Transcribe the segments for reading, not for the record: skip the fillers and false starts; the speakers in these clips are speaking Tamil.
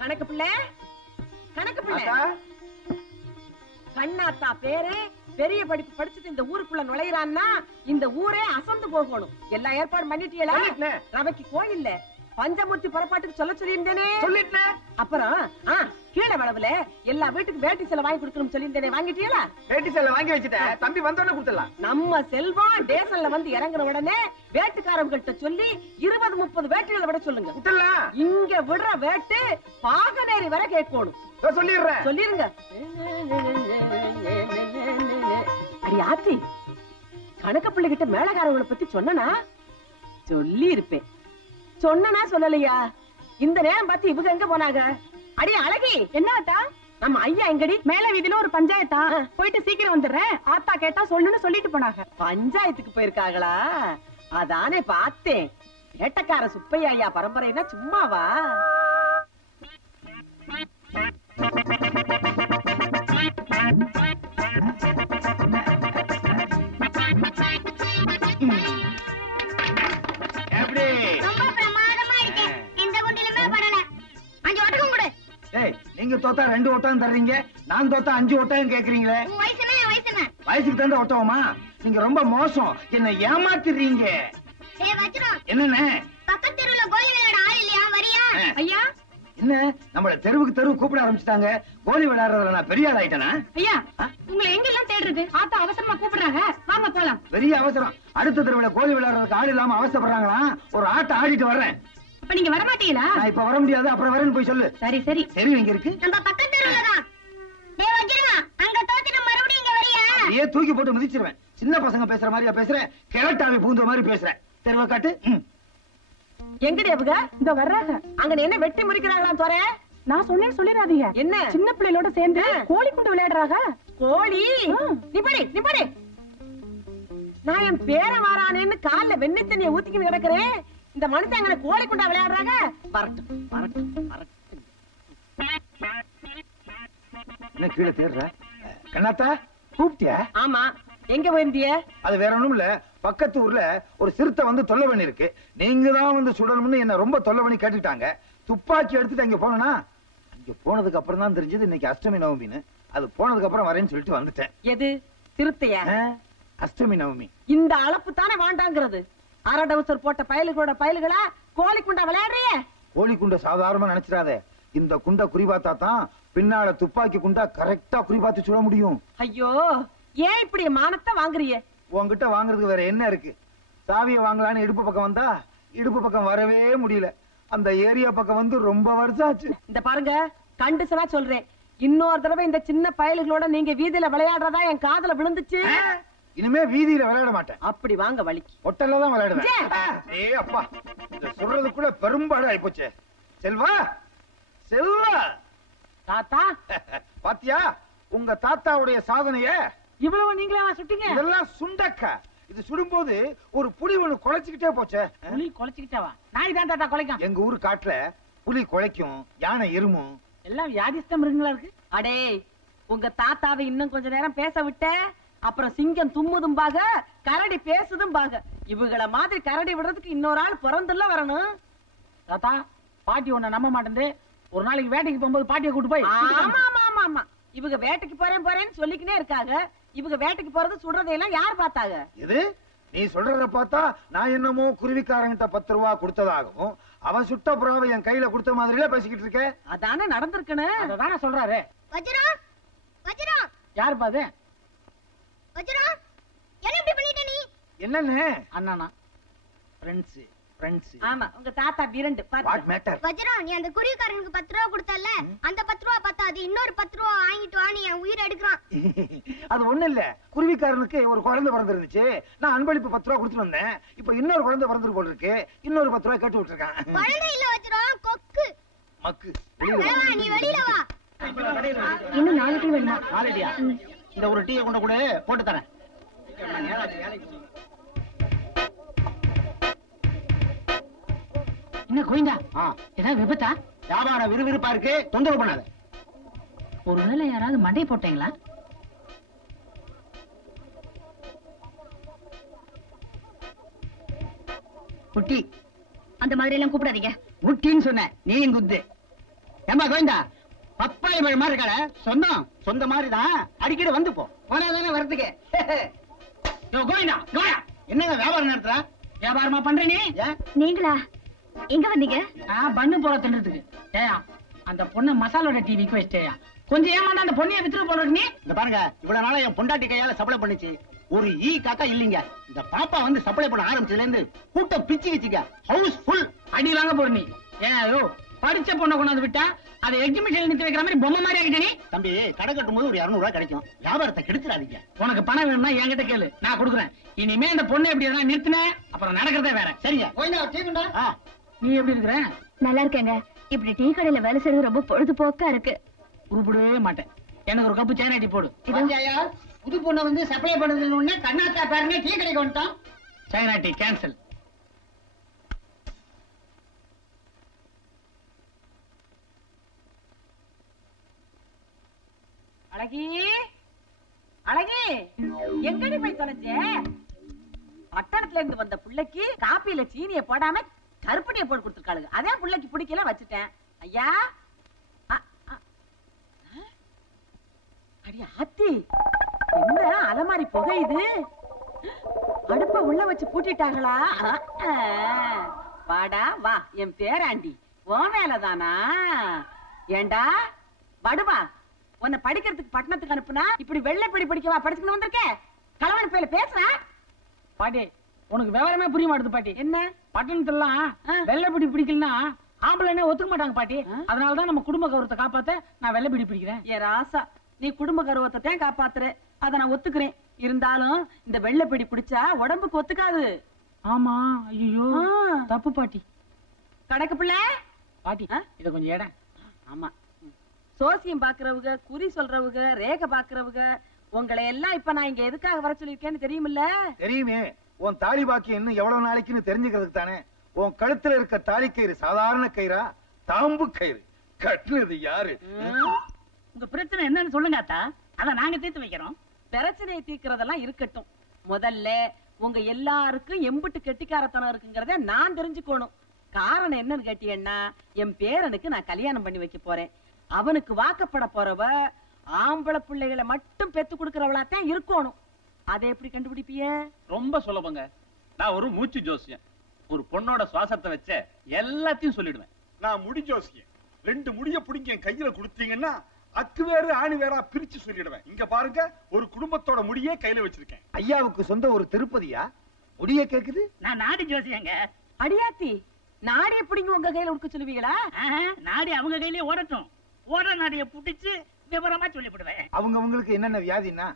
கணக்கு பிள்ளை கண்ணாத்தா பேரு பெரிய படிப்பு படிச்சுட்டு இந்த ஊருக்குள்ள நுழையிறான்னா இந்த ஊரே அசந்து போகணும். எல்லா ஏற்பாடு பண்ணிட்டீங்களா? ரவைக்கு கோயில்ல பஞ்சமூர்த்தி புறப்பாட்டுக்கு சொல்ல சொல்லியிருந்தேனே. சொல்லிட்டேன். அப்புறம் கீழே வளவுல எல்லா வீட்டுக்கு வேட்டி சேலை வாங்கி கொடுக்கணும் சொல்லியிருந்தேனே, வாங்கிட்டீங்களா? வேட்டி சேலை வாங்கி வச்சுட்டேன், தம்பி வந்தோடனே கொடுத்துடலாம். நம்ம செல்வம் ஸ்டேஷன்ல வந்து இறங்குற உடனே வேட்டுக்காரவங்கள்ட்ட சொல்லி 20-30 வேட்டிகளை விட சொல்லுங்க. இங்க விடுற வேட்டு பாகநேரி வரை கேட்கணும். சொல்லிருங்க. அடி ஆத்தி, கணக்க பிள்ளைகிட்ட மேலகாரவங்களை பத்தி சொன்னா சொல்லி இருப்பேன். சொன்னா சொல்லலையா? இந்த நேரம் பார்த்து இவங்க எங்க போனாங்க? அடி அழகி, என்னட்டா? நம்ம ஐயா எங்கடி? மேல வீதியில ஒரு பஞ்சாயத்தா, போயிட்டு சீக்கிரம் வந்துடுறேன் ஆத்தா கேட்டா சொல்லுன்னு சொல்லிட்டு போனாங்க. பஞ்சாயத்துக்கு போயிருக்காங்களா? அதானே பார்த்தேன். வேட்டக்கார சுப்பையா ஐயா பரம்பரைனா சும்மாவா? நீங்க தோத்தா 2 ஒட்டகம் தர்றீங்க, நான் தோத்தா 5 ஒட்டகம் கேக்குறீங்களே. வயசுக்கு தகுந்த ஒட்டகமா? நீங்க ரொம்ப மோசம், என்ன ஏமாத்திடுறீங்க. என்னன்னு பக்கத்து தெருவுல கோலி விளையாட ஆள் இல்லையா? வரியா? ஐயா என்ன நம்மள தெருவுக்கு தெருவு கூப்பிட ஆரம்பிச்சிட்டாங்க. கோலி விளையாடுறதுல நான் பெரிய ஆள் ஆயிட்டேனா? ஐயா உங்களை எங்க எல்லாம் தேடுறது? ஆத்தா அவசரமா கூப்பிடுறாங்க, வாங்க போலாம். பெரிய அவசரம். அடுத்த தெருவுல கோலி விளையாடுறதுக்கு ஆள் இல்லாம அவசரப்படுறாங்களா? ஒரு ஆட்ட ஆடிட்டு வர்றேன். இப்ப நீங்க வர மாட்டீங்களா? நான் இப்ப வர முடியாது, அப்புறம் வரேன்னு போய் சொல்லு. சரி சரி. தெரு எங்க இருக்கு? நம்ம பக்கத்து தெருவுல தான். டேய் வஜ்ரமா, அங்க தோத்திட்டு மறுபடியும் இங்க வரியா? ஏ தூக்கி போட்டு மிதிச்சிடுவேன். சின்ன பசங்க பேசுற மாதிரியா பேசுறேன்? கிழட்டாவி பூந்த மாதிரி பேசுறேன். தெருவை காட்டு. எங்கடி அவங்க? இந்த வர்றாங்க. அங்க என்ன வெட்டி முறிக்கிறாங்களா தோற? நான் சொன்னேன்னு சொல்லிடாதீங்க. என்ன? சின்ன பிள்ளைகளோட சேர்ந்து கோழி குண்டு விளையாடுறாங்க. கோழி? நீ பாரு. நான் என் பேர வாரானேன்னு கால்ல வெண்ணெய் தண்ணியை ஊத்திக்கிட்டு கிடக்குறேன். இந்த மனுஷன் அங்க கோழி குண்டா விளையாடுறாங்க. வரட்டும். என்ன கீழே தேடுற? கண்ணாத்தா கூப்பிட்டியா? ஆமா. எங்க போயிருந்திய? அது வேற ஒண்ணும் இல்ல, பக்கத்து ஊர்ல ஒரு சிறுத்தை வந்து தொல்லை பண்ணி இருக்கு. நீங்க தான் வந்து சுடணும்னு என்ன ரொம்ப தொல்லை பண்ணி கேட்டுட்டாங்க. துப்பாக்கி எடுத்துட்டு அங்க போனா, அங்க போனதுக்கு அப்புறம் தான் தெரிஞ்சது இன்னைக்கு அஷ்டமி நவமின்னு. அது போனதுக்கு அப்புறம் வரேன்னு சொல்லிட்டு வந்துட்டேன். எது சிறுத்தையா? அஷ்டமி நவமி. இந்த அளப்பு தானே வாண்டாங்கிறது. அரடவுசர் போட்ட பயலுகளா கோழி குண்டா விளையாடுறிய? கோழி குண்ட சாதாரணமா நினைச்சிடாதே. இந்த குண்ட குறிபாத்தா தான் பின்னால துப்பாக்கி குண்டா கரெக்டா குறிபாத்து சுட முடியும். ஐயோ, ஏன் இப்படி மானத்தை வாங்குறிய? உங்ககிட்ட வாங்குறதுக்கு வேற என்ன இருக்கு? சாவியை வாங்கலான்னு இடுப்பு பக்கம் வந்தா இடுப்பு பக்கம் வரவே முடியல. அந்த ஏரியா பக்கம் வந்து ரொம்ப வருஷம் ஆச்சு. இந்த பாருங்க, கண்டிஷனா சொல்றேன், இன்னொரு தடவை இந்த சின்ன பயலுகளோட நீங்க வீதியில விளையாடுறதா என் காதுல விழுந்துச்சு. இனிமே வீதியில விளையாட மாட்டேன். அப்படி வாங்க வலிக்கு. ஒட்டல்ல தான் விளையாடுவேன். ஏ அப்பா, இந்த சொல்றதுக்குள்ள பெரும்பாடு ஆயிப்போச்சு. செல்வா தாத்தா, பாத்தியா உங்க தாத்தாவுடைய சாதனைய? இவ்வளவு நீங்களே சுட்டீங்க? இதெல்லாம் சுண்டக்கா. இது சுடும்போது ஒரு புலி ஒண்ணு குலைச்சுக்கிட்டே போச்சே. புலி குலைச்சுக்கிட்டேவா? நாய் தான் தாத்தா குலைக்கும். எங்க ஊரு காட்டுல புலி குலைக்கும், யானை இருமும். எல்லாம் வியாதிஸ்தம் இருக்குங்களா இருக்கு. அடே, உங்க தாத்தாவை இன்னும் கொஞ்ச நேரம் பேச விட்ட அப்புறம் சிங்கம் தும்முதும்பாக, கரடி பேசுதும்பாக. இவங்கள மாதிரி கரடி விடுறதுக்கு இன்னொரு ஆள் பிறந்துல வரணும். தாத்தா, பாட்டி உன்னை நம்ப மாட்டேங்குது. ஒரு நாளைக்கு வேட்டைக்கு போகும்போது பாட்டியை கூட்டு போய். ஆமா, இவங்க வேட்டைக்கு போறேன்னு சொல்லிக்கினே இருக்காங்க. இவங்க வேட்டைக்கு போறது சுடுறதையெல்லாம் யார் பார்த்தாங்க? இது நீ சொல்றத பார்த்தா நான் என்னமோ குருவிக்காரங்கிட்ட 10 ரூபா கொடுத்ததாகவும் அவன் சுட்ட புறாவை என் கையில கொடுத்த மாதிரில பேசிக்கிட்டு இருக்க. அதானே நடந்திருக்குன்னு. அதானே சொல்றாரு. யார் பாது? என்னன்னு அண்ணா ஃப்ரெண்ட்ஸ். ஆமா, உங்க தாத்தா விரண்டு. What matter? வஜ்ரம், நீ அந்த குருவிக்காரனுக்கு 10 ரூபா கொடுத்தல்ல, அந்த 10 ரூபா பார்த்தா அது இன்னொரு 10 ரூபா வாங்கிட்டு வா, நீ என் உயிரை எடுக்கிறான். அது ஒண்ணு இல்ல, குருவிக்காரனுக்கு ஒரு குழந்தை பிறந்திருந்துச்சு. நான் அன்பளிப்பு 10 ரூபா கொடுத்துட்டு வந்தேன். இப்ப இன்னொரு குழந்தை பிறந்திரு போல இருக்கு. இன்னொரு 10 ரூபா கேட்டு விட்டுருக்கான். குழந்தை இல்ல வஜ்ரம், கொக்கு மக்கு. நீ வெளியில வா. இன்னும் 4 டீ வேணுமா? 4 டீயா? இந்த ஒரு டீயை கொண்டு கூட போட்டு தரேன். என்ன கோயிந்தா, ஏதாவது விபத்தா? வியாபாரம் விறுவிறுப்பா இருக்கு, தொந்தரவு பண்ணாத. ஒருவேளை யாராவது மண்டை போட்டீங்களா? குட்டி அந்த மாதிரி எல்லாம் கூப்பிடாதீங்க. முட்டின்னு சொன்ன, நீயும் குத்து. ஏமா கோவிந்தா, பப்பாளி பழம் மாதிரி இருக்காள, சொந்தம் சொந்த மாதிரிதான், அடிக்கடி வந்து போனா தானே வரதுக்கு. கோவிந்தா கோயா, என்னங்க வியாபாரம் நடத்துற? வியாபாரமா பண்ற நீ? நீங்களா எங்க வந்தீங்க? பண்ணு போற தின்றதுக்கு. ஏயா அந்த பொண்ணு மசாலோட டிவிக்கு வச்சிட்டேயா, கொஞ்சம் ஏமாந்தா அந்த பொண்ணைய வித்துட்டு போற நீ. இந்த பாருங்க, இவ்வளவு நாளா என் பொண்டாட்டி கையால சப்ளை பண்ணுச்சு, ஒரு ஈ காக்கா இல்லீங்க. இந்த பாப்பா வந்து சப்ளை பண்ண ஆரம்பிச்சதுல இருந்து கூட்டம் பிச்சு வச்சுக்க, ஹவுஸ் ஃபுல். அடி வாங்க போற நீ. ஏயோ படிச்ச பொண்ணை கொண்டாந்து விட்டா அதை எக்ஸிபிஷன் நிறுத்தி வைக்கிற மாதிரி பொம்மை மாதிரி ஆகிட்ட நீ. தம்பி, கடை கட்டும் போது ஒரு 200 ரூபாய் கிடைக்கும், வியாபாரத்தை கெடுத்துறாதீங்க. உனக்கு பணம் வேணும்னா என்கிட்ட கேளு, நான் கொடுக்குறேன். இனிமே அந்த பொண்ணை எப்படி எல்லாம் நிறுத்தினேன் அப்புறம் நடக்கிறதே வேற. சரிங்க கோவிந்தா, வச்சுக்கோண்டா. நீ எப்படி இருக்கிற? நல்லா இருக்கேங்க. இப்படி டீ கடையில வேலை செய்யறது ரொம்ப பொழுதுபோக்கா இருக்கு. உருப்படவே மாட்டேன். எனக்கு ஒரு கப்பு சேனாட்டி போடு. புது பொண்ணை வந்து சப்ளை பண்ணதுன்னு கண்ணாத்தா பேருங்க டீ கடைக்கு வந்துட்டான். சேனாட்டி கேன்சல். அழகி அழகி, எங்கடி போய் தொலைஞ்ச? பட்டணத்துல இருந்து வந்த புள்ளைக்கு காப்பியில சீனியை போடாம கருப்பட்டியை போட்டு கொடுத்துருக்காளுங்க. அதே புள்ளைக்கு பிடிக்கல வச்சுட்டேன். ஐயா அடி ஆத்தி, என்ன அலமாரி புகையுது? அடுப்ப உள்ள வச்சு பூட்டிட்டாங்களா? வாடா வா, என் பேராண்டி உன் வேலைதானா? ஏண்டா வடுவா, உன்னை படிக்கிறதுக்கு பட்டணத்துக்கு அனுப்புனா இப்படி வெள்ளைப்படி படிக்கவா படிச்சுக்கணும் வந்திருக்க? கலவன் பேர்ல பேசுற பாட்டி, உனக்கு விவரமே புரிய மாட்டேது பாட்டி. என்ன? பட்டணத்துல எல்லாம் வெள்ளைப்பிடி பிடிக்கலன்னா ஆம்பளைனே ஒத்துக்க மாட்டாங்க பாட்டி. அதனாலதான் நம்ம குடும்ப கௌரவத்தை காப்பாத்த நான் வெள்ளைப்பிடி பிடிக்கிறேன். ஏ ராசா, நீ குடும்ப கௌரவத்தை காப்பாத்துற, அத நான் ஒத்துக்கிறேன். இருந்தாலும் இந்த வெள்ளைப்பிடி பிடிச்சா உடம்புக்கு ஒத்துக்காது. ஆமா, ஐயோ தப்பு பாட்டி. கணக்கு பிள்ளை பாட்டி, இத கொஞ்சம் இடம். ஆமா, சோசியம் பாக்குறவங்க, குறி சொல்றவங்க, ரேகை பாக்குறவங்க, உங்களை எல்லாம் இப்ப நான் இங்க எதுக்காக வர சொல்லிருக்கேன்னு தெரியுமில்ல? தெரியுமே. உன் தாலி பாக்கி இன்னும் எவ்வளவு நாளைக்குன்னு தெரிஞ்சுக்கிறதுக்கு தானே. உன் கழுத்துல இருக்க தாலி கயிறு சாதாரண கயிறா, தாம்பு கயிறு? கட்டுனது யாரு? உங்க பிரச்சனை என்னன்னு சொல்லுங்க அத்தா, அத நாங்க தீர்த்து வைக்கிறோம். பிரச்சனையை தீர்க்கிறதெல்லாம் இருக்கட்டும். முதல்ல உங்க எல்லாருக்கும் எம்புட்டு கெட்டிக்காரத்தனம் இருக்குங்கிறத நான் தெரிஞ்சுக்கணும். காரணம் என்னன்னு கேட்டீங்கன்னா, என் பேரனுக்கு நான் கல்யாணம் பண்ணி வைக்க போறேன். அவனுக்கு வாக்கப்பட போறவ ஆம்பளை பிள்ளைகளை மட்டும் பெத்து கொடுக்கறவளாத்தான் இருக்கணும். அதை எப்படி கண்டுபிடிப்பிய? ரொம்ப சுலபங்க. நான் ஒரு மூச்சு ஜோசியம். ஒரு பொண்ணோட சுவாசத்தை வச்ச எல்லாத்தையும் சொல்லிடுவேன். நான் முடி ஜோசியம். 2 முடிய பிடிங்க என் கையில கொடுத்தீங்கன்னா அக்கு வேறு ஆணி வேறா பிரிச்சு சொல்லிடுவேன். இங்க பாருங்க, ஒரு குடும்பத்தோட முடியே கையில வச்சிருக்கேன். ஐயாவுக்கு சொந்த ஒரு திருப்பதியா? முடிய கேக்குது. நான் நாடி ஜோசியங்க. அடியாத்தி, நாடி எப்படிங்க உங்க கையில உடுக்க சொல்லுவீங்களா? நாடி அவங்க கையிலே ஓடட்டும். ஓட நாடிய புடிச்சு விவரமா சொல்லிவிடுவேன். அவங்களுக்கு என்னென்ன வியாதினா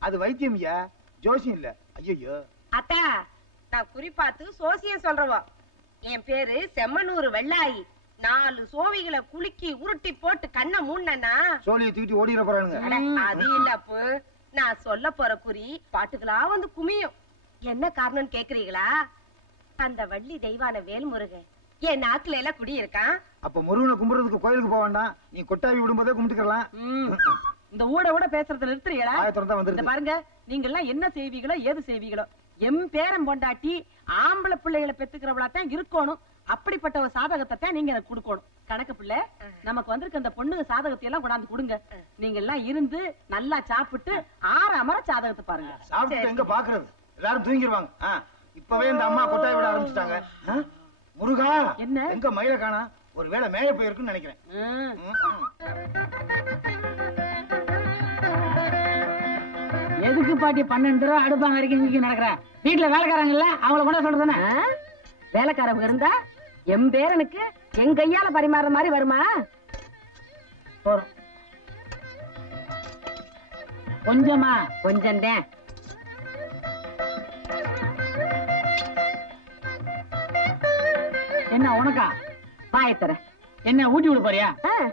அது வைத்தியம்யா, ஜோசியம் இல்ல. ஐயோ அத்தா, நான் குறிப்பாத்து சோசியம் சொல்றவா. என் பேரு செம்மனூர் வெள்ளாயி. 4 சோவிகளை குலுக்கி உருட்டி போட்டு கண்ணை மூடனா சோழியை தூக்கிட்டு ஓடிற போறானுங்க. அது இல்லப்பு, நான் சொல்ல போற குறி பாட்டுகளா வந்து குமியும். என்ன காரணம் கேக்குறீங்களா? அந்த வள்ளி தெய்வான வேல்முருகன் என் நாக்குல எல்லாம் குடி இருக்கான். அப்ப முருகனை கும்பிடுறதுக்கு கோயிலுக்கு போக வேண்டாம், நீ கொட்டாவி விடும்போதே கும்பிட்டுக்கலாம். இந்த ஊட பேசுறத நிறுத்துறீங்களா? வந்து பாருங்க, நீங்க எல்லாம் என்ன செய்வீங்களோ ஏது செய்வீங்களோ, எம் பேரன் பொண்டாட்டி ஆம்பளை பிள்ளைகளை பெத்துக்கிறவளாத்தான் இருக்கணும். அப்படிப்பட்ட ஒரு சாதகத்தை தான் நீங்க எனக்கு கொடுக்கணும். கணக்கு பிள்ளை, நமக்கு வந்திருக்க அந்த பொண்ணு சாதகத்தை எல்லாம் கொண்டாந்து கொடுங்க. நீங்க எல்லாம் இருந்து நல்லா சாப்பிட்டு ஆறாமற சாதகத்தை பாருங்க. சாப்பிட்டு எங்க பாக்குறது, எல்லாரும் தூங்கிடுவாங்க. இப்பவே இந்த அம்மா கொட்டாய் விட ஆரம்பிச்சிட்டாங்க. முருகா, என்ன எங்க மயில காணா? ஒரு வேளை மேய போயிருக்குன்னு நினைக்கிறேன். எதுக்கு பாட்டி 12 ரூபா அடுப்பாங்க வரைக்கும் நடக்கிற? வீட்டுல வேலைக்காரங்கல்ல, அவங்கள கூட சொல்றதுதானே. வேலைக்காரங்க இருந்தா எம் பேரனுக்கு என் கையால பரிமாற மாதிரி வருமா? கொஞ்சமா கொஞ்சம் தான். என்ன உனக்கா? பாயத்தர என்ன ஊட்டி விட போறியா?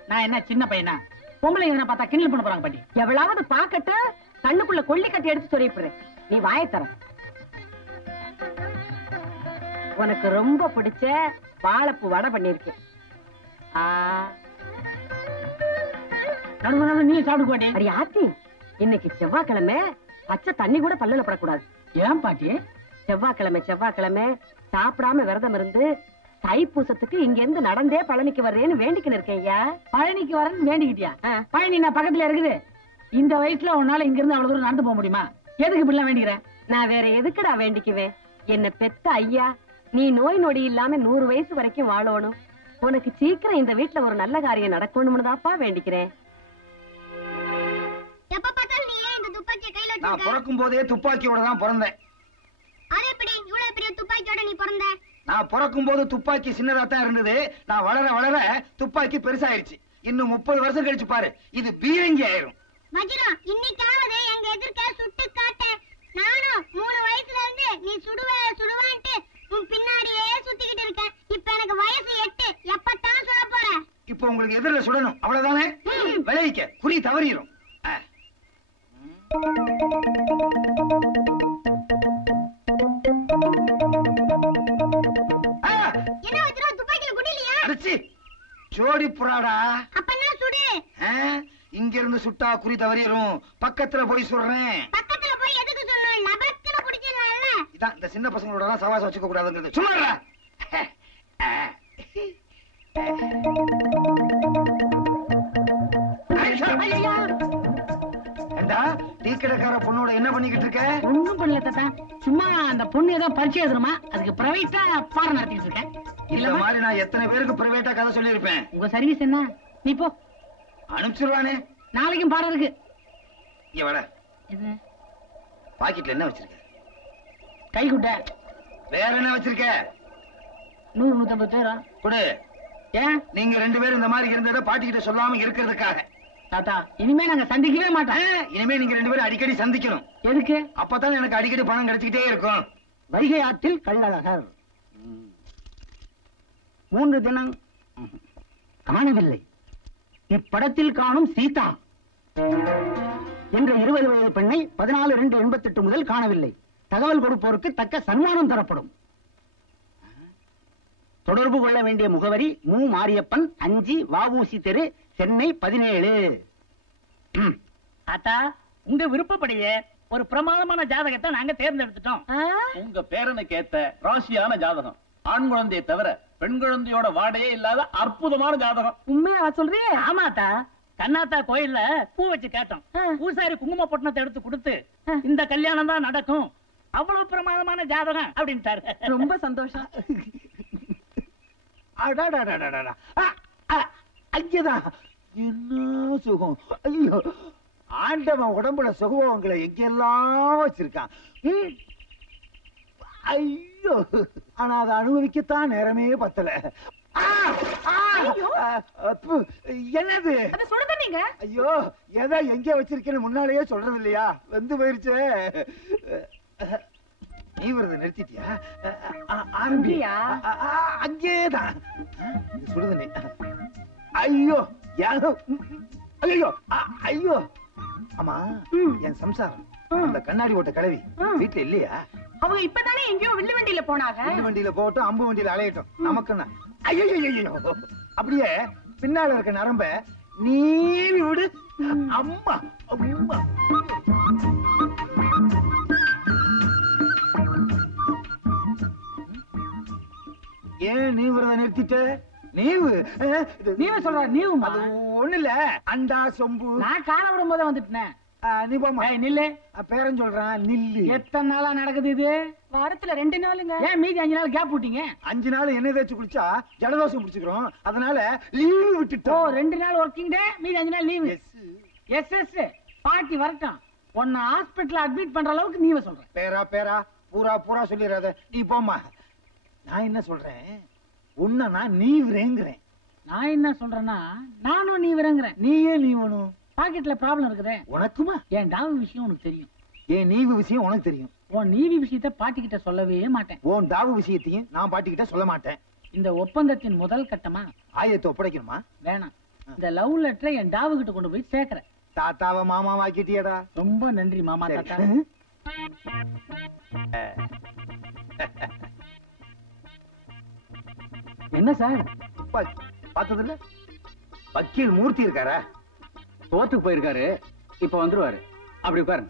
நான் என்ன சின்ன பையனா? பொம்பளைங்க பார்த்தா கிண்டல் பண்ண போறாங்க பாட்டி. எவ்வளவு பாக்கட்டு கண்ணுக்குள்ள கொள்ளி கட்டி எடுத்து சொல்லிடுறேன். நீ வாயத்தர. உனக்கு ரொம்ப பிடிச்ச வாழைப்பூ வடை பண்ணிருக்கேன். நீ சாப்பிடு பாட்டி. அடி ஆத்தி, இன்னைக்கு செவ்வாய்க்கிழமை, பச்சை தண்ணி கூட பல்லுல படக்கூடாது. ஏன் பாட்டி? செவ்வாய்க்கிழமை சாப்பிடாம விரதம் இருந்து தைப்பூசத்துக்கு இங்க இருந்து நடந்தே பழனிக்கு வர்றேன்னு வேண்டிக்கின்னு இருக்கேன் ஐயா. பழனிக்கு வரேன்னு வேண்டிக்கிட்டியா? பழனி நான் பக்கத்துல இருக்குது. இந்த வயசுல உன்னால இங்க இருந்து அவ்வளவு தூரம் நடந்து போக முடியுமா? எதுக்கு இப்படிலாம் வேண்டிக்கிறேன்? நான் வேற எதுக்குடா வேண்டிக்குவேன்? என்ன பெத்த ஐயா, நீ நோய் நொடி இல்லாம 100 வயசு வரைக்கும் வாழணும், உனக்கு சீக்கிரம் இந்த வீட்டுல ஒரு நல்ல காரியம் நடக்கணும்னு தான்ப்பா வேண்டிக்கிறேன். எப்ப பார்த்தாலும் நீ ஏன் இந்த துப்பாக்கியை கையில நான் வச்சிருக்க? பிறக்கும் போதே துப்பாக்கியோட தான் பிறந்தேன். அது எப்படி இவ்வளவு பெரிய துப்பாக்கியோட நீ பிறந்த? நான் பிறக்கும் போது துப்பாக்கி சின்னதா தான் இருந்தது. நான் வளர வளர துப்பாக்கி பெருசாயிருச்சு. இன்னும் 30 வருஷம் கழிச்சு பாரு, இது பீரங்கி ஆயிரும். வஜ்ரம், இன்னைக்காவது எங்க எதிர்க்க சுட்டு காட்ட. நானும் 3 வயசுல இருந்து நீ சுடுவேன்ட்டு உன் பின்னாடியே சுத்திக்கிட்டு இருக்கேன். இப்ப எனக்கு வயசு 8. எப்பத்தான் சொல்ல போற? இப்ப உங்களுக்கு எதிரில சுடணும், அவ்வளவுதானே? விளைவிக்க குறி தவறிடும். என்ன வஜ்ரம், துப்பாக்கியில குடிலையா? அடிச்சு ஜோடி புறாடா. அப்பன்னா சுடு. இங்க இருந்து சுட்டா குறி தவறிடும். பக்கத்துல போய் சொல்றேன். பக்கத்துல போய் எதுக்கு சொல்லணும்? லபக்கன குடிச்சிடலாம்ல. இதான் இந்த சின்ன பசங்களோட எல்லாம் சவாசம் வச்சுக்க கூடாதுங்கிறது. சும்மா டீ கடைக்கார பொண்ணோட என்ன பண்ணிக்கிட்டு இருக்க? ஒண்ணும் பண்ணல தாத்தா, சும்மா அந்த பொண்ணு ஏதோ பரிச்சை எழுதுமா, அதுக்கு பிரைவேட்டா பாடம் நடத்திட்டு இருக்கேன். இந்த மாதிரி நான் எத்தனை பேருக்கு பிரைவேட்டா கதை சொல்லியிருப்பேன். உங்க சர்வீஸ் என்ன? நீ போ. அனுப்பிச்சிருவானே. நாளைக்கும் பாடம் இருக்கு. இங்க வர. பாக்கெட்ல என்ன வச்சிருக்க? கைக்குட்டை. வேற என்ன வச்சிருக்க? 100 150 பேரும் கொடு. ஏன் நீங்க 2 பேரும் இந்த மாதிரி இருந்ததை பாட்டிக்கிட்ட சொல்லாம இருக்கிறதுக்காக. தாத்தா, இனிமே நாங்க சந்திக்கவே மாட்டோம். இனிமே நீங்க 2 பேரும் அடிக்கடி சந்திக்கணும். எதுக்கு? அப்பதான் எனக்கு அடிக்கடி பணம் கிடைச்சுக்கிட்டே இருக்கும். வைகை ஆற்றில் கள்ளழகர் 3 தினம் காணவில்லை. இப்படத்தில் காணும் சீதா என்ற 20 வயது பெண்ணை 14/2/88 முதல் காணவில்லை. தகவல் கொடுப்போருக்கு தக்க சன்மானம் தரப்படும். தொடர்பு கொள்ள வேண்டிய முகவரி மு. மாரியப்பன் 5 வ.உ.சி. தெரு, சென்னை 17. தாத்தா, உங்க விருப்பப்படியே ஒரு பிரமாதமான ஜாதகத்தை நாங்க தேர்ந்தெடுத்துட்டோம். உங்க பேரனுக்கு ஏத்த ராசியான ஜாதகம். ஆண் குழந்தையை தவிர பெண் குழந்தையோட வாடையே இல்லாத அற்புதமான ஜாதகம். உண்மையா சொல்றியே? ஆமாத்தா, கண்ணாத்தா கோயில்ல பூ வச்சு கேட்டோம். பூசாரி குங்கும பொட்டணத்தை எடுத்து கொடுத்து இந்த கல்யாணம் தான் நடக்கும், அவ்வளவு பிரமாதமான ஜாதகம் அப்படின்ட்டாரு. ரொம்ப சந்தோஷம். ஐயதான் என்ன சுகம்! ஐயோ, ஆண்டவன் உடம்புல சுகவங்களை எங்கெல்லாம் வச்சிருக்கான். ஐயோ, ஆனா அதை அனுபவிக்கத்தான் நேரமே பத்தல. என்னது? சுடுதண்ணீங்க. ஐயோ, எதை எங்க வச்சிருக்கேன்னு முன்னாலேயே சொல்றது இல்லையா? வந்து போயிருச்சு. நீ விரத நிறுத்திட்டியா? ஆரம்பியா? அங்கேதான் சுடுதண்ணி. ஐயோ, ஐயோ, ஐயோ. ஆமா, என் சம்சாரம் அந்த கண்ணாடி ஓட்ட கிளவி வீட்டுல இல்லையா? அவங்க இப்பதானே எங்கேயோ வில்லு வண்டியில போனாங்க. வில்லு வண்டியில போட்டும் அம்பு வண்டியில அலையட்டும், நமக்குன்னா. ஐயோ, அப்படியே பின்னால இருக்க நரம்ப நீவி விடு. அம்மா அம்மா. ஏன் நீ விரத நிறுத்திட்ட? நீவு சொல்ற நீவு அது ஒண்ணு இல்ல. அண்டா சொம்பு நான் கால விடும் போதே வந்துட்டேன். நீ போமா. நில்லு. பேரன் சொல்றான் நில்லு. எத்தனை நாளா நடக்குது இது? வாரத்துல 2 நாளுங்க. ஏன் மீதி 5 நாள் கேப் விட்டீங்க? 5 நாள் எண்ணெய் தேய்ச்சி குளிச்சா ஜலதோஷம் பிடிச்சுக்கிறோம், அதனால லீவு விட்டுட்டோம். 2 நாள் ஒர்க்கிங் டே, மீதி 5 நாள் லீவு. எஸ் பாட்டி வரட்டும், உன்னை ஹாஸ்பிடல்ல அட்மிட் பண்ற அளவுக்கு நீவே சொல்றேன். பேரா பூரா சொல்லிடாத. நீ போமா. நான் என்ன சொல்றேன், உன்ன நான் நீ விரேங்கிறேன். நான் என்ன சொல்றேன்னா, நானும் நீ விரங்குறேன். நீயே நீவனும். பாக்கெட்ல ப்ராப்ளம் இருக்குதே. உனக்குமா? என் டாவு விஷயம் உனக்கு தெரியும், என் நீவு விஷயம் உனக்கு தெரியும். உன் நீவி விஷயத்த பாட்டி கிட்ட சொல்லவே மாட்டேன். உன் டாவு விஷயத்தையும் நான் பாட்டி கிட்ட சொல்ல மாட்டேன். இந்த ஒப்பந்தத்தின் முதல் கட்டமா ஆயத்தை ஒப்படைக்கணுமா? வேணாம், இந்த லவ் லெட்டரை என் டாவு கிட்ட கொண்டு போய் சேர்க்கிறேன். தாத்தாவை மாமா வாக்கிட்டியடா. ரொம்ப நன்றி மாமா. தாத்தா என்ன சார் பார்த்தது இல்ல? வக்கீல் மூர்த்தி இருக்காரா? தோத்துக்கு போயிருக்காரு, இப்ப வந்துருவாரு. அப்படி உட்காரு.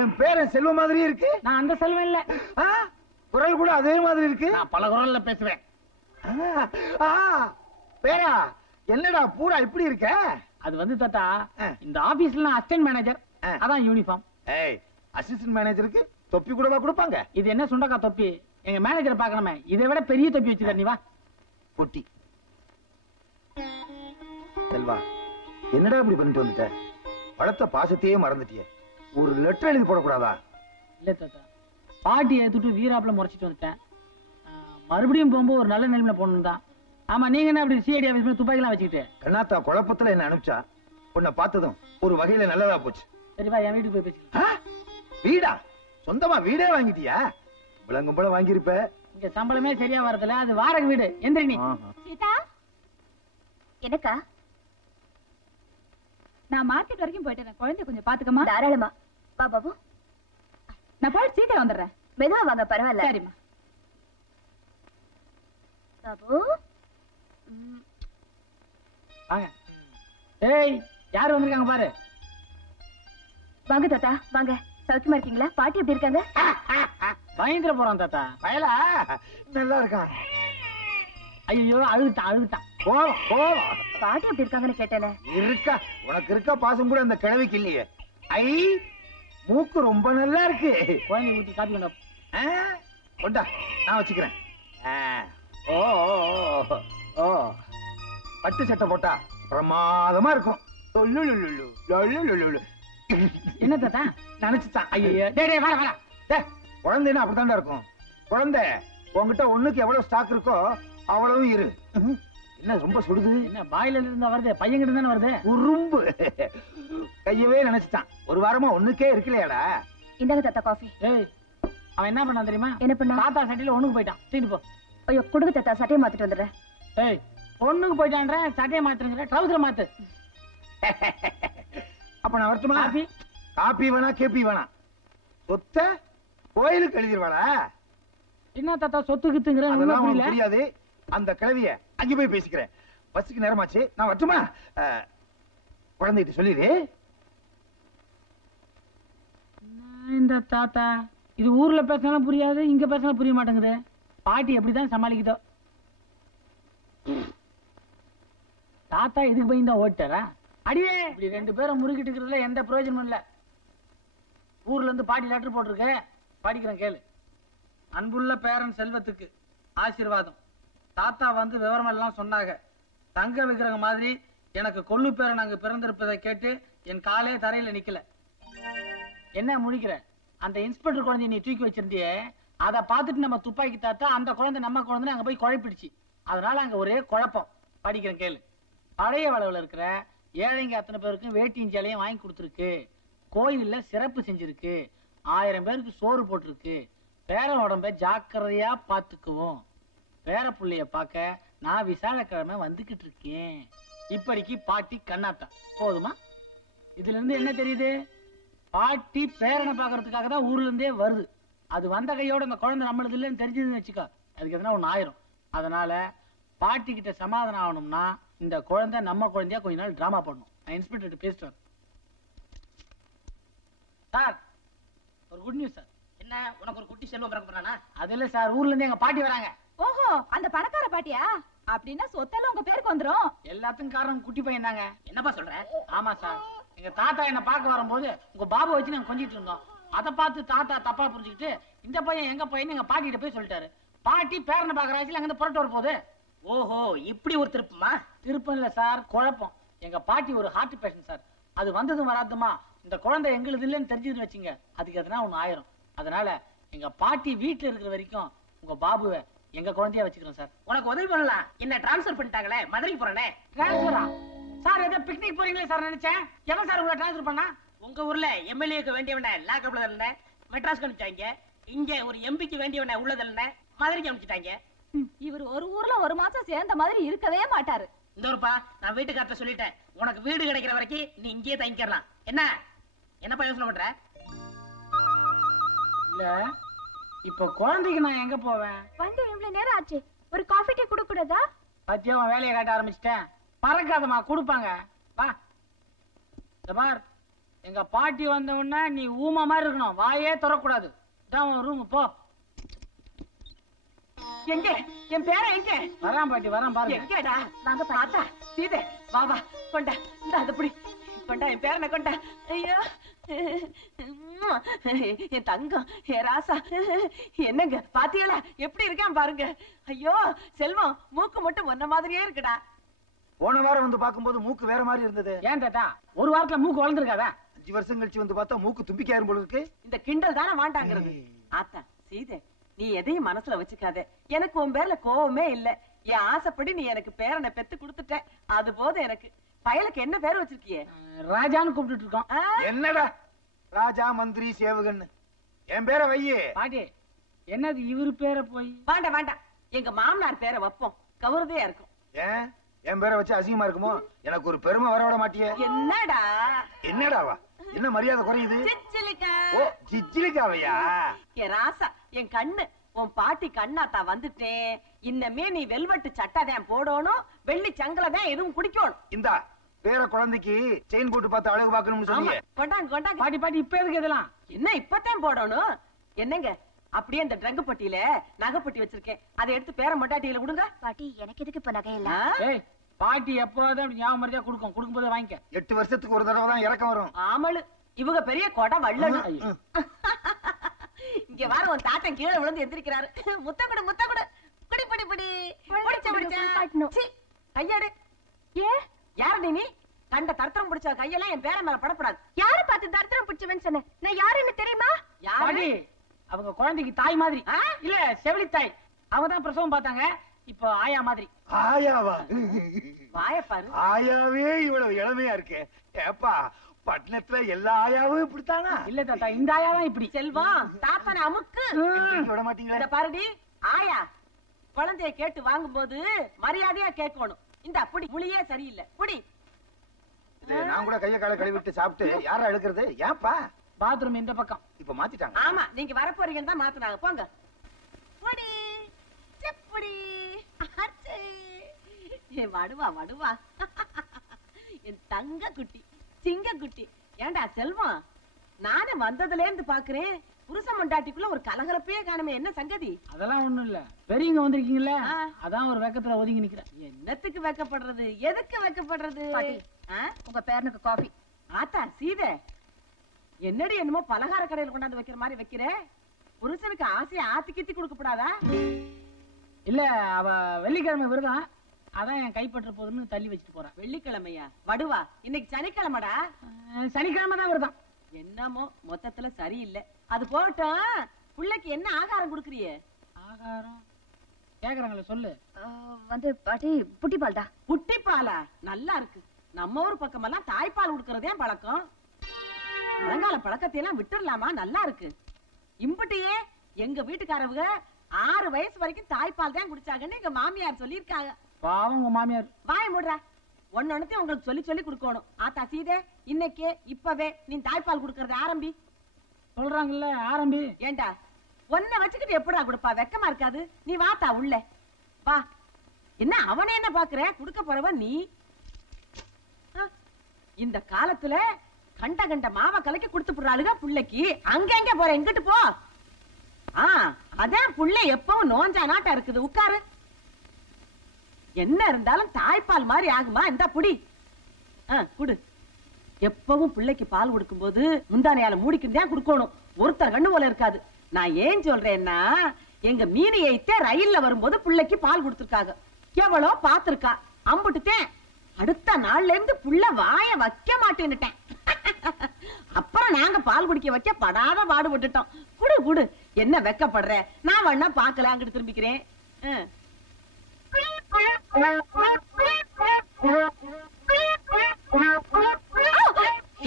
என் பேரன் செல்வ மாதிரி இருக்கு. நான் அந்த செல்வம் இல்ல. குரல் கூட அதே மாதிரி இருக்கு. நான் பல குரல்ல பேசுவேன். பேரா என்னடா பூரா இப்படி இருக்க? அது வந்து தாத்தா இந்த ஆபீஸ்ல நான் அசிஸ்டன்ட் மேனேஜர், அதான் யூனிஃபார்ம். ஏய், அசிஸ்டன்ட் மேனேஜருக்கு தொப்பி கூடவா கொடுப்பாங்க? இது என்ன சுண்டக்கா தொப்பி? எங்க மேனேஜரை பார்க்கணுமே, இதை விட பெரிய தொப்பி வச்சுக்க. நீ வா. பொட்டி. செல்வா, என்னடா இப்படி பண்ணிட்டு வந்துட்ட? படத்த பாசத்தையே மறந்துட்டியே. ஒரு லெட்டர் எழுதி போடக்கூடாதா? இல்ல தாத்தா, பாட்டி எடுத்துட்டு வீராப்புல முறைச்சிட்டு வந்துட்டேன். மறுபடியும் போகும்போது ஒரு நல்ல நிலைமையில போகணும் தான். ஆமா, நீங்க என்ன அப்படி சிஐடி ஆபீஸ்ல துப்பாக்கிலாம் வச்சுக்கிட்டு? கண்ணாத்தா குழப்பத்துல என்ன அனுப்பிச்சா, உன்னை பார்த்ததும் ஒரு வகையில நல்லதா போச்சு. சரிவா, என் வீட்டுக்கு போய் பேசிக்கலாம். வீடா? சொந்தமா வீடே வாங்கிட்டியா? விலங்கும் போல வாங்கியிருப்ப. இங்க சம்பளமே சரியா வரதுல, அது வாடகை வீடு. எந்திரி நீ. சீதா, எனக்கா? நான் மார்க்கெட் வரைக்கும் போயிட்டேன். குழந்தை கொஞ்சம் பாத்துக்கமா. தாராளமா. வா பாபு. நான் போயிட்டு சீக்கிரம் வந்துடுறேன். மெதுவா வாங்க, பரவாயில்ல. சரிம்மா. பாபு. வாங்க. ஏய், யாரு வந்திருக்காங்க பாரு. வாங்க தாத்தா, வாங்க. சௌக்கியமா இருக்கீங்களா? பாட்டி எப்படி இருக்காங்க? பயந்துட போறான் தாத்தா. பயலா நல்லா இருக்கான். ஐயோ, அழுகுட்டான். போலாம். பாட்டி எப்படி இருக்காங்கன்னு கேட்டேனே. இருக்கா, உனக்கு இருக்க பாசம் கூட அந்த கிழவிக்கு இல்லையே. ஐ, மூக்கு ரொம்ப நல்லா இருக்கு. குழந்தை ஊத்தி காப்பி கொண்டா. கொண்டா, நான் வச்சுக்கிறேன். ஓ ஓ, பட்டு சட்டை போட்டா பிரமாதமா இருக்கும். என்ன தாத்தா நினைச்சுட்டான். ஐயோ, டேய் வர வர. குழந்தைன்னா அப்படித்தாண்டா இருக்கும். குழந்தை உங்ககிட்ட ஒண்ணுக்கு எவ்வளவு ஸ்டாக் இருக்கோ அவ்வளவும் இரு. என்ன ரொம்ப சுடுது? என்ன பாயில இருந்தா வருது? பையன்கிட்ட தானே வருது. உரும்பு கையவே நினைச்சுட்டான். ஒரு வாரமா ஒண்ணுக்கே இருக்கலையாடா. இந்தாங்க தாத்தா காஃபி. ஏய், அவன் என்ன பண்ணான் தெரியுமா? என்ன பண்ணா? தாத்தா சட்டையில ஒண்ணுக்கு போயிட்டான். தூக்கிட்டு போ. ஐயோ, கொடுங்க தாத்தா, சட்டையை மாத்திட்டு வந்துடுறேன். ஏய், பொண்ணுக்கு போயிட்டான்ற, சட்டையை மாத்துறீங்க, ட்ரவுசர் மாத்து. அப்ப நான் வரட்டுமா? காபி காப்பி வேணா, கேப்பி வேணா. சொத்த கோயிலுக்கு எழுதிருவாளா? என்ன தாத்தா சொத்து கித்துங்கிற? அதெல்லாம் உனக்கு புரியாது. அந்த கிழவிய அங்கே போய் பேசிக்கிறேன். பஸ்ஸுக்கு நேரமாச்சு, நான் வரட்டுமா? குழந்தைகிட்ட சொல்லிடு. இந்த தாத்தா இது ஊர்ல பேசினாலும் புரியாது, இங்க பேசினாலும் புரிய மாட்டேங்குது. பாட்டி எப்படிதான் சமாளிக்குதோ. தாத்தா இதுக்கு போய் தான் ஓட்டாரா? அடியே, இப்படி ரெண்டு பேரும் முறுக்கிட்டு இருக்கிறதுல எந்த பிரயோஜனமும் இல்ல. ஊர்ல இருந்து பாட்டி லெட்டர் போட்டிருக்க, படிக்கிறேன் கேளு. அன்புள்ள பேரன் செல்வத்துக்கு ஆசீர்வாதம். தாத்தா வந்து விவரம் எல்லாம் சொன்னாங்க. தங்க விக்கிரகம் மாதிரி எனக்கு கொள்ளு பேரன் அங்கு பிறந்திருப்பதை கேட்டு என் காலே தரையில நிக்கல. என்ன முழிக்கிற? அந்த இன்ஸ்பெக்டர் குழந்தைய நீ தூக்கி வச்சிருந்தியே, அதை பார்த்துட்டு நம்ம துப்பாக்கி தாத்தா அந்த குழந்தை நம்ம குழந்தை அங்க போய் குழப்பிடுச்சு. அதனால அங்க ஒரே குழப்பம். படிக்கிறேன் கேளு. பழைய வளவுல இருக்கிற ஏழைங்க அத்தனை பேருக்கும் வேட்டியும் சேலையும் வாங்கி கொடுத்துருக்கு. கோயில்ல சிறப்பு செஞ்சிருக்கு. 1000 பேருக்கு சோறு போட்டிருக்கு. பேர உடம்ப ஜாக்கிரதையா பாத்துக்குவோம். பேர புள்ளைய பார்க்க நான் விசாலக்கிழமை வந்துகிட்டு இருக்கேன். இப்படிக்கு பாட்டி கண்ணாத்தா. போதுமா? இதுல இருந்து என்ன தெரியுது? பாட்டி பேரனை பாக்குறதுக்காக தான் ஊர்ல இருந்தே வருது. அது வந்த கையோட அந்த குழந்தை நம்மளது இல்லைன்னு தெரிஞ்சதுன்னு வச்சுக்கோ, அதுக்கு எதனா ஒண்ணு ஆயிரும். அதனால பாட்டி கிட்ட சமாதானம் ஆகணும்னா இந்த குழந்தை நம்ம குழந்தையா கொஞ்ச நாள் டிராமா பண்ணணும். நான் இன்ஸ்பெக்டர் பேசிட்டு வரேன். சார், ஒரு குட் நியூஸ் சார். என்ன, உனக்கு ஒரு குட்டி செல்வம் பிறக்க போறானா? அது இல்ல சார், ஊர்ல இருந்து எங்க பாட்டி வராங்க. ஓஹோ, அந்த பணக்கார பாட்டியா? அப்படின்னா சொத்தெல்லாம் உங்க பேருக்கு வந்துரும். எல்லாத்துக்கும் காரணம் குட்டி பையன் தாங்க. என்னப்பா சொல்ற? ஆமா சார், எங்க தாத்தா என்ன பார்க்க வரும்போது உங்க பாபு வச்சு நாங்க கொஞ்சிட்டு இருந்தோம். அதை பார்த்து தாத்தா தப்பா புரிஞ்சுக்கிட்டு இந்த பையன் எங்க பையன் எங்க பாட்டிகிட்ட போய் சொல்லிட்டாரு. பாட்டி பேரனை பாக்குற ஆச்சுல அங்க புரட்டு வர போகுது. ஓஹோ, இப்படி ஒரு திருப்பமா? திருப்பம் இல்ல சார், குழப்பம். எங்க பாட்டி ஒரு ஹார்ட் பேஷண்ட் சார். அது வந்ததும் வராதுமா இந்த குழந்தை எங்களுது இல்லைன்னு தெரிஞ்சதுன்னு வச்சுங்க, அதுக்கு எதனா ஒண்ணு ஆயிரும். அதனால எங்க பாட்டி வீட்டுல இருக்கிற வரைக்கும் உங்க பாபுவை எங்க குழந்தையா வச்சுக்கிறோம் சார். உனக்கு உதவி பண்ணலாம். என்ன டிரான்ஸ்பர் பண்ணிட்டாங்களே, மதுரைக்கு போறேனே. டிரான்ஸ்பரா சார்? ஏதோ பிக்னிக் போறீங்களே சார் நினைச்சேன். எவன் சார் உங்களை டிரான்ஸ்பர் பண்ணா? உங்க ஊர்ல எம்எல்ஏக்கு வேண்டியவன லாக்அப்ல இருந்த மெட்ராஸ்க்கு அனுப்பிச்சாங்க. இங்க ஒரு எம்பிக்கு வேண்டியவன உள்ளதில்ல மதுரைக்கு அனுப்பிச்சிட்டாங்க. இவர் ஒரு ஊர்ல ஒரு மாசம் சேர்ந்த மாதிரி இருக்கவே மாட்டாரு. இந்த ஒருப்பா, நான் வீட்டுக்கார்ட்ட சொல்லிட்டேன், உனக்கு வீடு கிடைக்கிற வரைக்கும் நீ இங்கேயே தங்கிக்கலாம். என்னப்பா யோசனை பண்ற? இல்ல, இப்ப குழந்தைக்கு நான் எங்க போவேன்? வந்து இவ்வளவு நேரம் ஆச்சு, ஒரு காஃபி டீ குடுக்க கூடாதா? பத்தியா வேலையை காட்ட ஆரம்பிச்சிட்டேன். பறக்காதமா, கொடுப்பாங்க. வா. இந்த பார், எங்க பாட்டி வந்த உடனே நீ ஊமா மாதிரி இருக்கணும், வாயே திறக்கூடாது. இதான் ரூம், போ. எங்க என் பேர எங்க வரான் பாட்டி வரான் பாருங்க. எங்கடா வாங்க பாத்தா சீதே வா வா கொண்டா இந்த அது புடி கொண்டா என் பேரனை கொண்டா. ஐயோ என் தங்கம் என் ராசா என்னங்க பாத்தியலா எப்படி இருக்கான் பாருங்க. ஐயோ செல்வம் மூக்கு மட்டும் ஒன்ன மாதிரியே இருக்குடா. போன வாரம் வந்து பாக்கும்போது மூக்கு வேற மாதிரி இருந்தது. ஏன் தாத்தா ஒரு வாரத்துல மூக்கு வளர்ந்துருக்காதா? 5 வருஷம் கழிச்சு வந்து பார்த்தா மூக்கு தும்பிக்காயிரும் போல இருக்கு. இந்த கிண்டல் தானே வாண்டாங்கிறது. ஆத்தா சீதே நீ எதையும் மனசுல வச்சுக்காத. எனக்கு உன் பேர்ல கோவமே இல்ல. என் ஆசைப்படி நீ எனக்கு பேரனை பெத்து கொடுத்துட்ட. அது போதும் எனக்கு. பயலுக்கு என்ன பேர் வச்சிருக்கியே? ராஜான்னு கூப்பிட்டு இருக்கோம். என்னடா ராஜா மந்திரி சேவகன்னு என் பேரை வையே. பாட்டி என்னது இவரு பேரை போய்? வேண்டாம் வேண்டாம் எங்க மாமனார் பேரை வைப்போம். கௌரதையா இருக்கும். ஏன் என் பேரை வச்சு அசிங்கமா இருக்குமோ? எனக்கு ஒரு பெருமை வரவிட மாட்டியே. என்னடா என்னடாவா? என்ன மரியாதை குறையுது? சிச்சிலிக்கா. ஓ சிச்சிலிக்காவையா? என் ராசா என் கண்ணு உன் பாட்டி கண்ணாத்தா வந்துட்டேன். இன்னமே நீ வெல்வெட்டு சட்டாதான் போடணும். வெள்ளி சங்கலதான் எதுவும் குடிக்கணும். இந்தா பேர குழந்தைக்கு செயின் போட்டு பார்த்து அழகு பார்க்கணும்னு சொன்னீங்க. கொண்டாங்க கொண்டாங்க. பாட்டி பாட்டி இப்ப எதுக்கு இதெல்லாம்? என்ன இப்பதான் போடணும்? என்னங்க அப்படியே இந்த ட்ரங்கு பொட்டியில நகைப்பட்டி வச்சிருக்கேன். அதை எடுத்து பேர மொட்டாட்டியில கொடுங்க. பாட்டி எனக்கு எதுக்கு இப்ப நகை இல்ல? ஏய் பாட்டி எப்போதான் அப்படி ஞாபகம் மரியாதை கொடுக்கும். கொடுக்கும்போது வாங்கிக்க. 8 வருஷத்துக்கு ஒரு தடவை தான் இறக்கம் வரும். ஆமளு இவங்க பெரிய கொடை வள்ளனு. ஐயோ. இங்க வார உன் தாத்தன் கீழே விழுந்து எந்திரிக்கிறாரு. முத்த கொடு முத்த கொடு. குடி பிடி பிடி. பிடிச்ச கையாடு. ஏ யாரு நீ? கண்ட தர்த்தம் பிடிச்ச கையெல்லாம் என் பேர மேல படப்படாது. யாரு பார்த்து தர்த்தரம் பிடிச்சவன்னு சொன்ன? நான் யாருன்னு தெரியுமா? யாரு? பாட்டி அவங்க குழந்தைக்கு தாய் மாதிரி. இல்ல செவிலி தாய். அவங்க தான் பிரசவம் பார்த்தாங்க. இப்போ ஆயா மாதிரி. ஆயாவா? வாய பாரு. ஆயாவே இவ்வளவு இளமையா இருக்கே. ஏப்பா பட்டணத்துல எல்லா ஆயாவும் இப்படித்தானா? இல்ல தாத்தா இந்த ஆயா தான் இப்படி. செல்வம் தாத்தனை அமுக்கு. விட மாட்டீங்களா? இந்த பாருடி ஆயா குழந்தைய கேட்டு வாங்கும்போது மரியாதையா கேட்கணும். இந்த புடி புளியே சரியில்லை. புடி. நான் கூட கைய கால கழுவிட்டு சாப்பிட்டு யாரா எடுக்கிறது? ஏப்பா பாத்ரூம் இந்த பக்கம். இப்ப மாத்திட்டாங்க. ஆமா நீங்க வரப்போறீங்கன்னு தான் மாத்துனாங்க. போங்க. புடி செப்புடி அச்சே. ஏ வடுவா வடுவா. என் தங்க குட்டி சிங்க குட்டி. ஏண்டா செல்வம் நானே வந்ததுல இருந்து பாக்குறேன். புருஷ மண்டாட்டிக்குள்ள ஒரு கலகலப்பே காணுமே. என்ன சங்கதி? அதெல்லாம் ஒண்ணும் இல்ல. பெரியவங்க வந்திருக்கீங்கல்ல அதான் ஒரு வெக்கத்துல ஒதுங்கி நிக்கிறேன். என்னத்துக்கு வெக்கப்படுறது? எதுக்கு வெக்கப்படுறது? உங்க பேரனுக்கு காஃபி. ஆத்தா சீதை என்னடி என்னமோ பலகார கடையில கொண்டாந்து வைக்கிற மாதிரி வைக்கிற. புருஷனுக்கு ஆசையை ஆத்தி கித்தி கொடுக்கப்படாதா? இல்ல அவ வெள்ளிக்கிழமை விரதம். அதான் என் கைப்பற்ற போதுன்னு தள்ளி வச்சுட்டு போறேன். வெள்ளிக்கிழமையா? வடுவா இன்னைக்கு சனிக்கிழமைடா. சனிக்கிழமை தான் விரதம். என்னமோ மொத்தத்துல சரியில்லை. அது போகட்டும். பிள்ளைக்கு என்ன ஆகாரம் கொடுக்கறிய? ஆகாரம் கேக்குறாங்களே சொல்லு. வந்து பாட்டி புட்டி பால்டா. புட்டி பாலா? நல்லா இருக்கு. நம்ம ஊர் பக்கமெல்லாம் தாய்ப்பால் கொடுக்கறதே பழக்கம். பழங்கால பழக்கத்தையெல்லாம் விட்டுடலாமா? நல்லா இருக்கு. இம்புட்டியே எங்க வீட்டுக்காரவங்க 6 வயசு வரைக்கும் தாய்ப்பால் தான் குடிச்சாங்கன்னு எங்க மாமியார் சொல்லியிருக்காங்க. பாவம் உங்க மாமியார். வாய மூடுற. ஒன்னொன்னத்தையும் உங்களுக்கு சொல்லி சொல்லி கொடுக்கணும். ஆத்தா சீதே இன்னைக்கே இப்பவே நீ தாய்ப்பால் குடுக்கறத ஆரம்பி. சொல்றாங்கல்ல ஆரம்பி. ஏண்டா ஒன்ன வச்சுக்கிட்டு எப்படா கொடுப்பா? வெக்கமா இருக்காது? நீ வாத்தா உள்ள வா. என்ன அவனே என்ன பாக்குற? குடுக்க போறவ நீ. இந்த காலத்துல கண்ட கண்ட மாவ கலக்கி கொடுத்து போடுறாளுங்க புள்ளைக்கு. அங்க எங்க போற? எங்கிட்டு போ. அதான் புள்ளை எப்பவும் நோஞ்சா நாட்டா இருக்குது. உட்காரு. என்ன இருந்தாலும் தாய்ப்பால் மாதிரி ஆகுமா? இந்த புடி குடு. எப்பவும் பிள்ளைக்கு பால் கொடுக்கும் போது முந்தானையால மூடிக்கிட்டு கொடுக்கணும். ஒருத்தர் கண்ணு போல இருக்காது. நான் ஏன் சொல்றேன்னா எங்க மீனியைத்தே ரயில்ல வரும்போது பிள்ளைக்கு பால் கொடுத்திருக்காங்க. எவ்வளோ பாத்திருக்கா. அம்புட்டுட்டேன். அடுத்த நாள்ல இருந்து புள்ள வாய வைக்க மாட்டேன்னுட்டேன். அப்புறம் நாங்க பால் குடிக்க வைக்க படாத பாடுபட்டுட்டோம். குடு குடு. என்ன வெக்கப்படுற? நான் வேணா பாக்கல. அங்கிட்டு திரும்பிக்கிறேன்.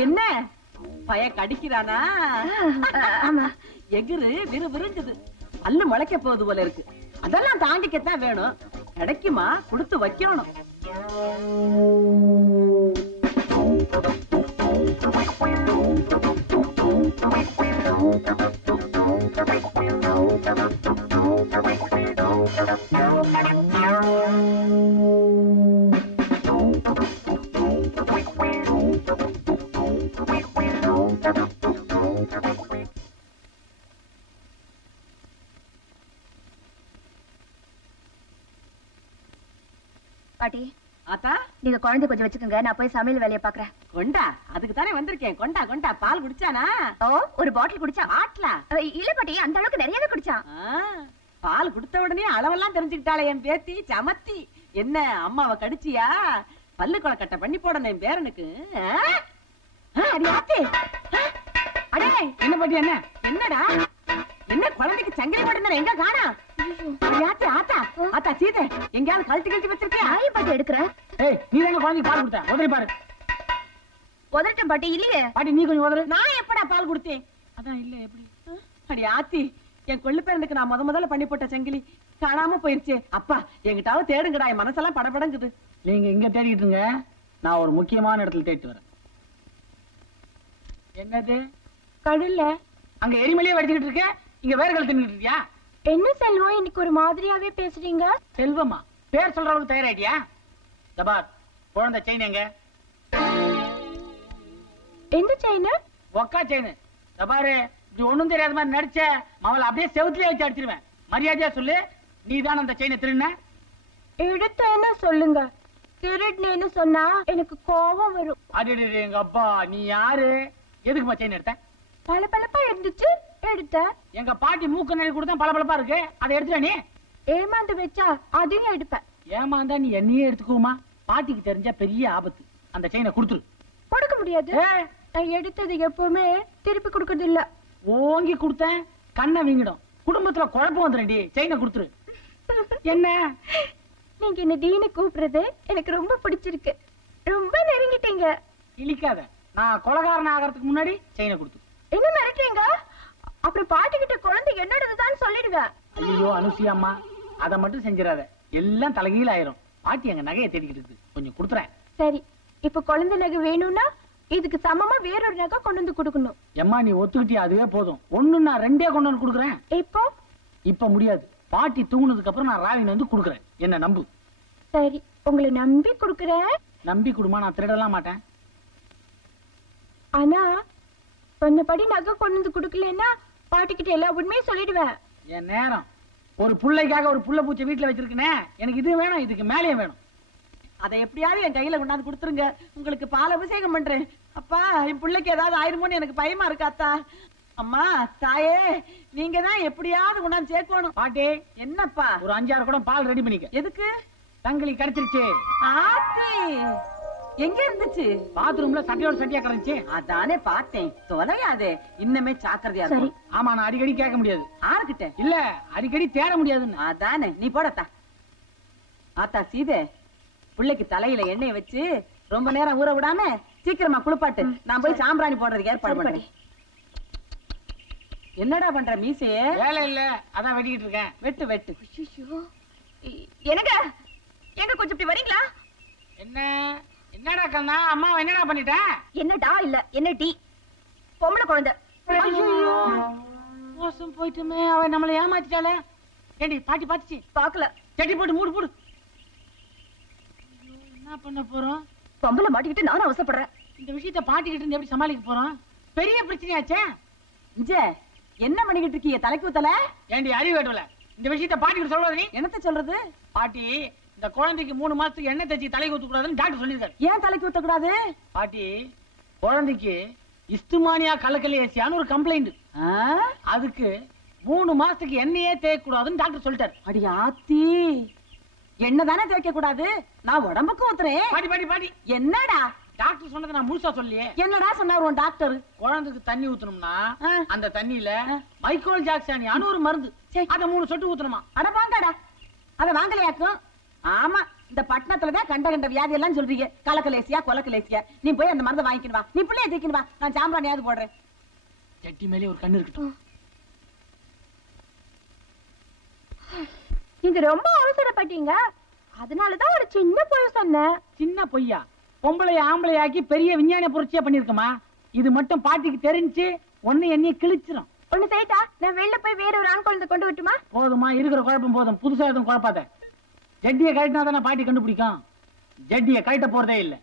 என்ன பய கடிக்கிறானா? எகிரு விறு விருங்குது. பல்லு முளைக்க போகுது போல இருக்கு. அதெல்லாம் தாண்டிக்கத்தான் வேணும். கிடைக்குமா? கொடுத்து வைக்கணும். பாட்டி ஆத்தா நீங்க குழந்தை கொஞ்சம் வச்சுக்கோங்க, நான் போய் சமையல் வேலையை பாக்குறேன். கொண்டா, அதுக்கு தானே வந்திருக்கேன். கொண்டா கொண்டா. பால் குடிச்சானா? ஓ, ஒரு பாட்டில் குடிச்சா. ஆட்லா இல்ல பாட்டி, அந்த அளவுக்கு நிறையவே குடிச்சான். பால் குடுத்த உடனே அளவெல்லாம் தெரிஞ்சுக்கிட்டாளே என் பேத்தி சமத்தி. என்ன அம்மாவை கடிச்சியா? பல்லு கொலக்கட்டை பண்ணி போடணும் என் பேரனுக்கு. அடே என்ன பாட்டி? என்ன என்னடா என்ன குழந்தைக்கு சங்கிலி போட்டு எங்க காணா? ஆத்தா ஆத்தா ஆத்தா சீதை எங்கயாவது கழட்டி கழட்டி வச்சிருக்கியா? ஆய பாட்டி எடுக்கிறேன். ஏய், நீ தானே குழந்தைக்கு பால் கொடுத்த, உதறி பாரு. உதறட்டும் பாட்டி. இல்லையே பாட்டி, நீ கொஞ்சம் உதறு. நான் எப்படா பால் கொடுத்தேன்? அதான் இல்ல. எப்படி? அடி ஆத்தி, என் கொள்ளு பேரனுக்கு நான் முதல்ல பண்ணி போட்ட சங்கிலி காணாம போயிருச்சு. அப்பா எங்கிட்டாவது தேடுங்கடா, என் மனசெல்லாம் படபடங்குது. நீங்க இங்க தேடிட்டு இருங்க, நான் ஒரு முக்கியமான இடத்துல தேடிட்டு வரேன். என்னது? கடல்ல அங்க எரிமலையே வடிச்சுக்கிட்டு இருக்க, இங்க வேற கல் தின்னுட்டு இருக்கியா? என்ன செல்வம், இன்னைக்கு ஒரு மாதிரியாவே பேசுறீங்க? செல்வமா? பேர் சொல்றவங்களுக்கு தயாராயிட்டியா? தபார், குழந்தை செயின் எங்க? எந்த செயின்? ஒக்கா செயின். தபாரு, இப்படி ஒண்ணும் தெரியாத மாதிரி நடிச்ச அவளை அப்படியே செவுத்துலயே வச்சு அடிச்சிருவேன். மரியாதையா சொல்லு, நீ தான் அந்த செயினை திருடின? எடுத்தேன்னு சொல்லுங்க. திருடுனேன்னு சொன்னா எனக்கு கோபம் வரும். அடி எங்க அப்பா, நீ யாரு? எதுக்குமா செயின் எடுத்த? பளபளப்பா இருந்துச்சு, எடுத்தேன். எங்க பாட்டி மூக்கு நெல் கொடுத்தா பளபளப்பா இருக்கு, அதை எடுத்துட்ட நீ? ஏமாந்து வச்சா அதையும் எடுப்பேன். ஏமாந்தா நீ என்னையே எடுத்துக்கோமா? பாட்டிக்கு தெரிஞ்சா பெரிய ஆபத்து. அந்த செயினை கொடுத்துரு. கொடுக்க முடியாது. நான் எடுத்தது எப்பவுமே திருப்பி கொடுக்கறது இல்ல. ஓங்கி கொடுத்தேன் கண்ணை வீங்கிடும், குடும்பத்துல குழப்பம் வந்துடும்டி. செயினை கொடுத்துரு. என்ன நீங்க என்ன தீனு கூப்பிடுறது எனக்கு ரொம்ப பிடிச்சிருக்கு. ரொம்ப நெருங்கிட்டீங்க. இழிக்காத. நான் கொலகாரன் ஆகிறதுக்கு முன்னாடி செயினை கொடுத்து. என்ன மிரட்டுறீங்க? அப்புறம் பாட்டி கிட்ட குழந்தை என்னோடதுதான் சொல்லிடுங்க. ஐயோ அனுசியா அம்மா, அதை மட்டும் செஞ்சிடாத, எல்லாம் தலைகீழ ஆயிரும். பாட்டி எங்க நகையை தேடிக்கிட்டு இருக்கு, கொஞ்சம் கொடுத்துறேன். சரி, இப்ப குழந்தை நகை வேணும்னா இதுக்கு சமமா வேறொரு நகை கொண்டு வந்து கொடுக்கணும். எம்மா நீ ஒத்துக்கிட்டியா? அதுவே போதும். ஒண்ணு நான் ரெண்டே கொண்டு வந்து கொடுக்குறேன். இப்போ இப்ப முடியாது. பாட்டி தூங்குனதுக்கு அப்புறம் நான் ராவின் வந்து கொடுக்குறேன். என்ன நம்பு. சரி, உங்களை நம்பி கொடுக்குறேன். நம்பி கொடுமா, நான் திருடலாம் மாட்டேன். ஆனா சொன்னபடி நகை கொண்டு வந்து கொடுக்கலன்னா பாட்டிக்கிட்ட எல்லா உண்மையும் சொல்லிடுவேன். என் நேரம் ஒரு புள்ளைக்காக ஒரு புள்ள பூச்சை வீட்டுல வச்சிருக்கனே, எனக்கு இது வேணும், இதுக்கு மேலேயே வேணும். அதை எப்படியாவது என் கையில கொண்டாந்து கொடுத்துருங்க. உங்களுக்கு பால் அபிஷேகம் பண்றேன். அப்பா, என் பிள்ளைக்கு ஏதாவது ஆயிருமோன்னு எனக்கு பயமா இருக்காத்தா. அம்மா தாயே, நீங்க தான் எப்படியாவது கொண்டாந்து சேர்க்கணும். பாட்டி, என்னப்பா? ஒரு 5-6 குடம் பால் ரெடி பண்ணிக்க. எதுக்கு? தங்களி கிடைச்சிருச்சு. ஆத்தி எங்க இருந்துச்சு? பாத்ரூம்ல சட்டையோட சட்டியா கிடந்துச்சு. அதானே பார்த்தேன். தொலையாதே, இன்னமே ஜாக்கிரதையா இரு. ஆமா, நான் அடிக்கடி கேட்க முடியாது. ஆறுகிட்ட இல்ல, அடிக்கடி தேட முடியாதுன்னு. அதானே, நீ போடத்தா. ஆத்தா சீதே, பிள்ளைக்கு தலையில எண்ணெய் வச்சு ரொம்ப நேரம் ஊற விடாம சீக்கிரமா குளிப்பாட்டு. நான் போய் சாம்பிராணி போடுறதுக்கு ஏற்பாடு பண்ணேன். என்னடா பண்ற மீசையே? வேலை இல்ல, அதான் வெட்டிக்கிட்டு இருக்கேன். வெட்டு வெட்டு. என்னங்க எங்க கொஞ்சம் இப்படி வரீங்களா? என்னடா கண்ணா, அம்மா என்னடா பண்ணிட்ட? என்னடா இல்ல என்ன டி பொம்பளை குழந்தை. ஐயோ, மோசம் போயிட்டுமே, அவ நம்மளை ஏமாத்திட்டாளே. ஏண்டி பாட்டி பாத்துச்சு? பாக்கல. சட்டி போட்டு மூடு போடு. என்ன பண்ண போறோம்? பொம்பளை மாட்டிக்கிட்டு நானும் அவசப்படுறேன். இந்த விஷயத்த பாட்டிக்கிட்டு இருந்து எப்படி சமாளிக்க போறோம்? பெரிய பிரச்சனையாச்சே. என்ன பண்ணிக்கிட்டு இருக்கீங்க? தலைக்கு ஊத்தல? ஏண்டி அறிவு வேட்டல? இந்த விஷயத்த பாட்டிக்கிட்ட சொல்றது நீ? என்னத்த சொல்றது? பாட்டி, இந்த குழந்தைக்கு 3 மாசத்துக்கு எண்ணெய் தேய்ச்சி தலைக்கு ஊத்த கூடாதுன்னு டாக்டர் சொல்லிருக்காரு. ஏன் தலைக்கு ஊத்த கூடாது? பாட்டி, குழந்தைக்கு இஸ்துமானியா கலக்கலேசியான்னு ஒரு கம்ப்ளைண்ட். அதுக்கு 3 மாசத்துக்கு எண்ணெயே தேய்க்க கூடாதுன்னு டாக்டர் சொல்லிட்டாரு. அடி ஆத்தி, எண்ணெய் தானே தேய்க்க கூடாது, நான் உடம்புக்கு ஊத்துறேன். பாட்டி பாட்டி பாட்டி, என்னடா டாக்டர் சொன்னதை நான் முழுசா சொல்லியே. என்னடா சொன்னார் உன் டாக்டர்? குழந்தைக்கு தண்ணி ஊத்தணும்னா அந்த தண்ணியில மைக்கோல் ஜாக்சானியான்னு ஒரு மருந்து, அத 3 சொட்டு ஊத்தணுமா. அட வாங்கடா, அத வாங்கலையாக்கும். ஆமா, இந்த பட்டணத்துலதான் கண்ட கண்ட வியாதி எல்லாம் சொல்றீங்க. கலக்கலேசியா கொலக்கலேசியா. நீ போய் அந்த மருந்தை வாங்கிக்கணும் வா. நீ பிள்ளைய தூக்கின்னு வா, நான் சாம்பிராணியாவது போடுறேன். சட்டி மேலே ஒரு கண்ணு இருக்கட்டும். நீங்க ரொம்ப அவசரப்பட்டீங்க, அதனாலதான் ஒரு சின்ன பொய் சொன்னேன். சின்ன பொய்யா? பொம்பளை ஆம்பளை ஆக்கி பெரிய விஞ்ஞான புரட்சியா பண்ணிருக்கமா. இது மட்டும் பாட்டிக்கு தெரிஞ்சு ஒன்னு என்னைய கிழிச்சிரும். ஒண்ணு செய்தா, நான் வெளில போய் வேற ஒரு ஆண் குழந்தை கொண்டு வரட்டுமா? போதுமா, இருக்கிற குழப்பம் போதும், புதுசா எதுவும் குழப்பாத. ஜட்டியை கழட்டினா தானே பாட்டி கண்டுபிடிக்கும். ஜட்டியை கழட்ட போறதே இல்லை.